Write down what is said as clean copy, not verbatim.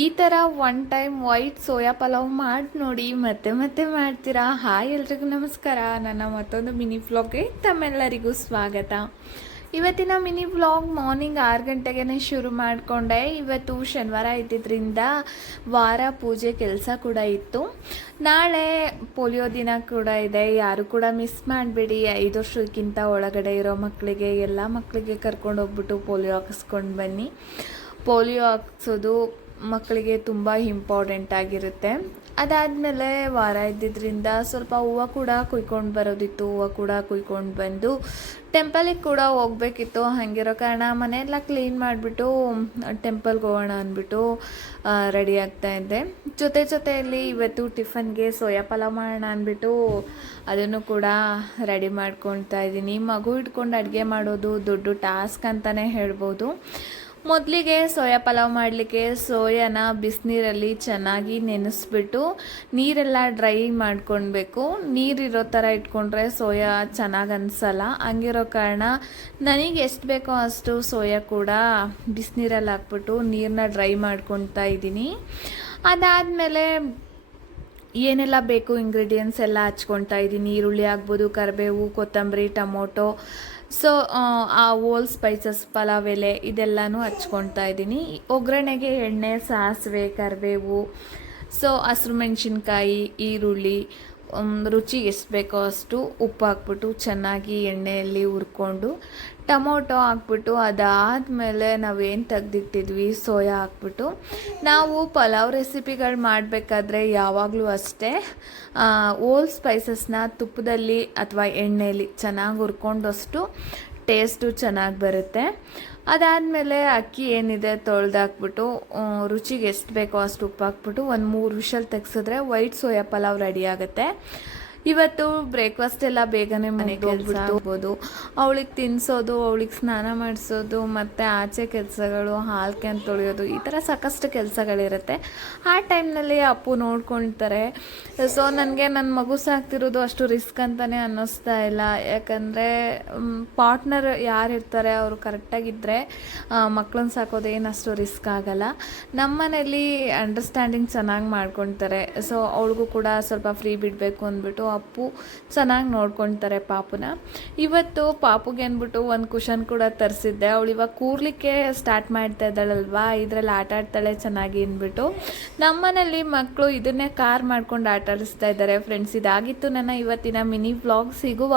ಈ ಥರ one time white soya pulao ಮಾಡಿ ನೋಡಿ, ಮತ್ತೆ ಮತ್ತೆ ಮಾಡ್ತೀರಾ. ಹಾಯ್ ಎಲ್ರಿಗೂ ನಮಸ್ಕಾರ. ನನ್ನ ಮತ್ತೊಂದು ಮಿನಿ ವ್ಲಾಗ್ಗೆ ತಮ್ಮೆಲ್ಲರಿಗೂ ಸ್ವಾಗತ. ಇವತ್ತಿನ ಮಿನಿ ವ್ಲಾಗ್ ಮಾರ್ನಿಂಗ್ 6 ಗಂಟೆಗೆ ಶುರು ಮಾಡಿಕೊಂಡೆ. ಇವತ್ತು ಶನಿವಾರ ಇದ್ದಿದ್ದರಿಂದ ವಾರ ಪೂಜೆ ಕೆಲಸ ಕೂಡ ಇತ್ತು. ನಾಳೆ ಪೋಲಿಯೋ ದಿನ ಕೂಡ ಇದೆ. ಯಾರು ಕೂಡ ಮಿಸ್ ಮಾಡಬೇಡಿ. 5 ವರ್ಷಕ್ಕಿಂತ ಒಳಗಡೆ ಇರೋ ಮಕ್ಕಳಿಗೆ, ಎಲ್ಲ ಮಕ್ಕಳಿಗೆ ಕರ್ಕೊಂಡು ಹೋಗ್ಬಿಟ್ಟು ಪೋಲಿಯೋ ಹಾಕಿಸ್ಕೊಂಡು ಬನ್ನಿ. ಪೋಲಿಯೋ ಹಾಕ್ಸೋದು ಮಕ್ಕಳಿಗೆ ತುಂಬ ಇಂಪಾರ್ಟೆಂಟ್ ಆಗಿರುತ್ತೆ. ಅದಾದಮೇಲೆ ವಾರ ಇದ್ದಿದ್ದರಿಂದ ಸ್ವಲ್ಪ ಹೂವು ಕೂಡ ಕುಯ್ಕೊಂಡು ಬರೋದಿತ್ತು. ಹೂವು ಕೂಡ ಕುಯ್ಕೊಂಡು ಬಂದು ಟೆಂಪಲಿಗೆ ಕೂಡ ಹೋಗ್ಬೇಕಿತ್ತು. ಹಾಗಿರೋ ಕಾರಣ ಮನೆಯೆಲ್ಲ ಕ್ಲೀನ್ ಮಾಡಿಬಿಟ್ಟು ಟೆಂಪಲ್ಗೆ ಹೋಗೋಣ ಅಂದ್ಬಿಟ್ಟು ರೆಡಿ ಆಗ್ತಾಯಿದ್ದೆ. ಜೊತೆಯಲ್ಲಿ ಇವತ್ತು ಟಿಫನ್ಗೆ ಸೋಯಾ ಪಲಾವ್ ಮಾಡೋಣ ಅಂದ್ಬಿಟ್ಟು ಅದನ್ನು ಕೂಡ ರೆಡಿ ಮಾಡ್ಕೊಳ್ತಾ ಇದ್ದೀನಿ. ಮಗು ಇಟ್ಕೊಂಡು ಅಡುಗೆ ಮಾಡೋದು ದೊಡ್ಡ ಟಾಸ್ಕ್ ಅಂತಲೇ ಹೇಳ್ಬೋದು. ಮೊದಲಿಗೆ ಸೋಯಾ ಪಲಾವ್ ಮಾಡಲಿಕ್ಕೆ ಸೋಯಾನ ಬಿಸಿನೀರಲ್ಲಿ ಚೆನ್ನಾಗಿ ನೆನೆಸ್ಬಿಟ್ಟು ನೀರೆಲ್ಲ ಡ್ರೈ ಮಾಡ್ಕೊಳ್ಬೇಕು. ನೀರಿರೋ ಥರ ಇಟ್ಕೊಂಡ್ರೆ ಸೋಯಾ ಚೆನ್ನಾಗಿ ಅನಿಸಲ್ಲ. ಹಂಗಿರೋ ಕಾರಣ ನನಗೆ ಎಷ್ಟು ಬೇಕೋ ಅಷ್ಟು ಸೋಯಾ ಕೂಡ ಬಿಸಿನೀರಲ್ಲಿ ಹಾಕ್ಬಿಟ್ಟು ನೀರನ್ನ ಡ್ರೈ ಮಾಡ್ಕೊಳ್ತಾ ಇದ್ದೀನಿ. ಅದಾದಮೇಲೆ ಏನೆಲ್ಲ ಬೇಕು ಇಂಗ್ರೀಡಿಯೆಂಟ್ಸ್ ಎಲ್ಲ ಹಚ್ಕೊಳ್ತಾ ಇದ್ದೀನಿ. ಈರುಳ್ಳಿ ಆಗ್ಬೋದು, ಕರಿಬೇವು, ಕೊತ್ತಂಬರಿ, ಟೊಮೊಟೊ, ಸೊ ಆ ಹೋಲ್ ಸ್ಪೈಸಸ್, ಪಲಾವ್ ಎಲೆ ಇದೆಲ್ಲನೂ ಹಚ್ಕೊಳ್ತಾ ಇದ್ದೀನಿ. ಒಗ್ಗರಣೆಗೆ ಎಣ್ಣೆ, ಸಾಸಿವೆ, ಕರಿಬೇವು, ಸೊ ಹಸಿರು ಮೆಣಸಿನ್ಕಾಯಿ, ಈರುಳ್ಳಿ, ರುಚಿಗೆ ಎಷ್ಟು ಬೇಕೋ ಅಷ್ಟು ಉಪ್ಪು ಹಾಕ್ಬಿಟ್ಟು ಚೆನ್ನಾಗಿ ಎಣ್ಣೆಯಲ್ಲಿ ಹುರ್ಕೊಂಡು ಟೊಮೊಟೊ ಹಾಕ್ಬಿಟ್ಟು ಅದಾದಮೇಲೆ ನಾವೇನು ತೆಗ್ದಿಟ್ಟಿದ್ವಿ ಸೋಯಾ ಹಾಕ್ಬಿಟ್ಟು, ನಾವು ಪಲಾವ್ ರೆಸಿಪಿಗಳು ಮಾಡಬೇಕಾದ್ರೆ ಯಾವಾಗಲೂ ಅಷ್ಟೇ ಹೋಲ್ ಸ್ಪೈಸಸ್ನ ತುಪ್ಪದಲ್ಲಿ ಅಥವಾ ಎಣ್ಣೆಯಲ್ಲಿ ಚೆನ್ನಾಗಿ ಹುರ್ಕೊಂಡಷ್ಟು ಟೇಸ್ಟು ಚೆನ್ನಾಗಿ ಬರುತ್ತೆ. ಅದಾದಮೇಲೆ ಅಕ್ಕಿ ಏನಿದೆ ತೊಳೆದಾಕ್ಬಿಟ್ಟು ರುಚಿಗೆ ಎಷ್ಟು ಬೇಕೋ ಅಷ್ಟು ಉಪ್ಪು ಹಾಕ್ಬಿಟ್ಟು 1-3 ವಿಷಲ್ ತೆಗ್ಸಿದ್ರೆ ವೈಟ್ ಸೋಯಾ ಪಲಾವ್ ರೆಡಿ ಆಗುತ್ತೆ. ಇವತ್ತು ಬ್ರೇಕ್ಫಾಸ್ಟ್ ಎಲ್ಲ ಬೇಗನೆ ಮನೆಗೆ ಹೋಗ್ಬಿಡ್ಬೋದು. ಅವಳಿಗೆ ತಿನ್ನಿಸೋದು, ಅವಳಿಗೆ ಸ್ನಾನ ಮಾಡಿಸೋದು, ಮತ್ತು ಆಚೆ ಕೆಲಸಗಳು, ಹಾಲು ಕ್ಯಾನ್ ತೊಳೆಯೋದು, ಈ ಥರ ಸಾಕಷ್ಟು ಕೆಲಸಗಳಿರುತ್ತೆ. ಆ ಟೈಮ್ನಲ್ಲಿ ಅಪ್ಪು ನೋಡ್ಕೊಳ್ತಾರೆ. ಸೊ ನನಗೆ ನನ್ನ ಮಗು ಸಾಕ್ತಿರೋದು ಅಷ್ಟು ರಿಸ್ಕ್ ಅಂತಲೇ ಅನ್ನಿಸ್ತಾ ಇಲ್ಲ. ಯಾಕಂದರೆ ಪಾರ್ಟ್ನರ್ ಯಾರಿರ್ತಾರೆ ಅವರು ಕರೆಕ್ಟಾಗಿದ್ದರೆ ಮಕ್ಕಳನ್ನ ಸಾಕೋದು ಏನಷ್ಟು ರಿಸ್ಕ್ ಆಗಲ್ಲ. ನಮ್ಮ ಮನೇಲಿ ಅಂಡರ್ಸ್ಟ್ಯಾಂಡಿಂಗ್ ಚೆನ್ನಾಗಿ ಮಾಡ್ಕೊಳ್ತಾರೆ. ಸೊ ಅವಳಿಗೂ ಕೂಡ ಸ್ವಲ್ಪ ಫ್ರೀ ಬಿಡಬೇಕು ಅಂದ್ಬಿಟ್ಟು ಅಪ್ಪು ಚೆನ್ನಾಗಿ ನೋಡ್ಕೊಳ್ತಾರೆ ಪಾಪುನ. ಇವತ್ತು ಪಾಪುಗೆ ಅಂದ್ಬಿಟ್ಟು ಒಂದು ಕುಷನ್ ಕೂಡ ತರಿಸಿದ್ದೆ. ಅವಳು ಇವಾಗ ಕೂರ್ಲಿಕ್ಕೆ ಸ್ಟಾರ್ಟ್ ಮಾಡ್ತಾ ಇದ್ದಾಳಲ್ವಾ, ಇದರಲ್ಲಿ ಆಟ ಆಡ್ತಾಳೆ ಚೆನ್ನಾಗಿ ಅಂದ್ಬಿಟ್ಟು. ನಮ್ಮನೇಲಿ ಮಕ್ಕಳು ಇದನ್ನೇ ಕಾರ್ ಮಾಡ್ಕೊಂಡು ಆಟ ಆಡಿಸ್ತಾ ಇದ್ದಾರೆ. ಫ್ರೆಂಡ್ಸ್, ಇದಾಗಿತ್ತು ನನ್ನ ಇವತ್ತಿನ ಮಿನಿ ವ್ಲಾಗ್. ಸಿಗುವ